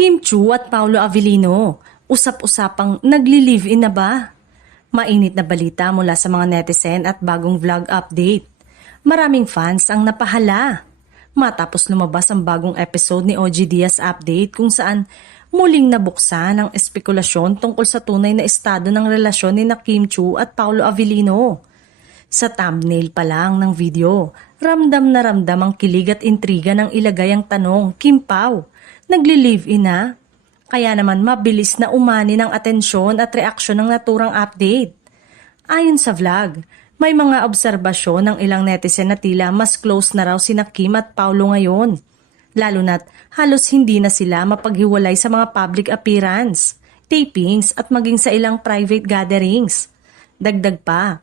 Kim Chiu at Paolo Avellino, usap-usapang nagli-live-in na ba? Mainit na balita mula sa mga netizen at bagong vlog update. Maraming fans ang napahala. Matapos lumabas ang bagong episode ni OG Diaz Update kung saan muling nabuksan ang espekulasyon tungkol sa tunay na estado ng relasyon ni Kim Chiu at Paolo Avellino. Sa thumbnail pa lang ng video, ramdam na ramdam ang kilig at intriga ng ilagay ang tanong, Kim Pao, nagli-live-in na? Kaya naman mabilis na umani ng atensyon at reaksyon ng naturang update. Ayon sa vlog, may mga obserbasyon ng ilang netizen na tila mas close na raw sina Kim at Paolo ngayon. Lalo na't halos hindi na sila mapaghiwalay sa mga public appearance, tapings at maging sa ilang private gatherings. Dagdag pa,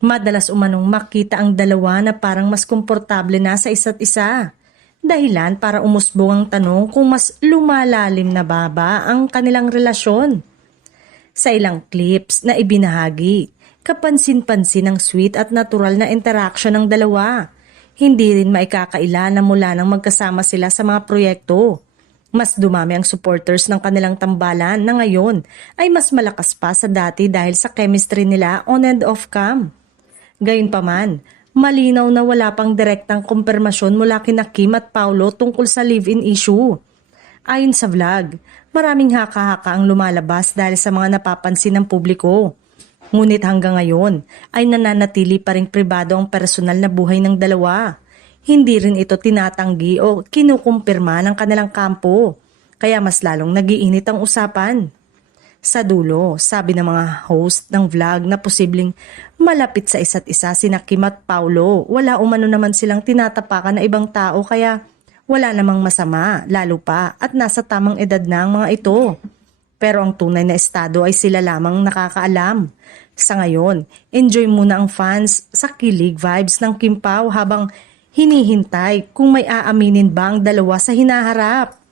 madalas umanong makita ang dalawa na parang mas komportable na sa isa't isa. Dahilan para umusbong ang tanong kung mas lumalalim na ba ang kanilang relasyon. Sa ilang clips na ibinahagi, kapansin-pansin ang sweet at natural na interaction ng dalawa. Hindi rin maikakaila na mula nang magkasama sila sa mga proyekto. Mas dumami ang supporters ng kanilang tambalan na ngayon ay mas malakas pa sa dati dahil sa chemistry nila on and off cam. Gayunpaman, malinaw na wala pang direktang kumpirmasyon mula kina Kim at Paolo tungkol sa live-in issue. Ayon sa vlog, maraming haka-haka ang lumalabas dahil sa mga napapansin ng publiko. Ngunit hanggang ngayon ay nananatili pa ring pribado ang personal na buhay ng dalawa. Hindi rin ito tinatanggi o kinukumpirma ng kanilang kampo, kaya mas lalong nagiinit ang usapan. Sa dulo, sabi ng mga host ng vlog na posibleng malapit sa isa't isa sina Kim at Paolo. Wala umano naman silang tinatapakan na ibang tao kaya wala namang masama, lalo pa at nasa tamang edad na ang mga ito. Pero ang tunay na estado ay sila lamang nakakaalam. Sa ngayon, enjoy muna ang fans sa kilig vibes ng Kim Pao habang hinihintay kung may aaminin ba ang dalawa sa hinaharap.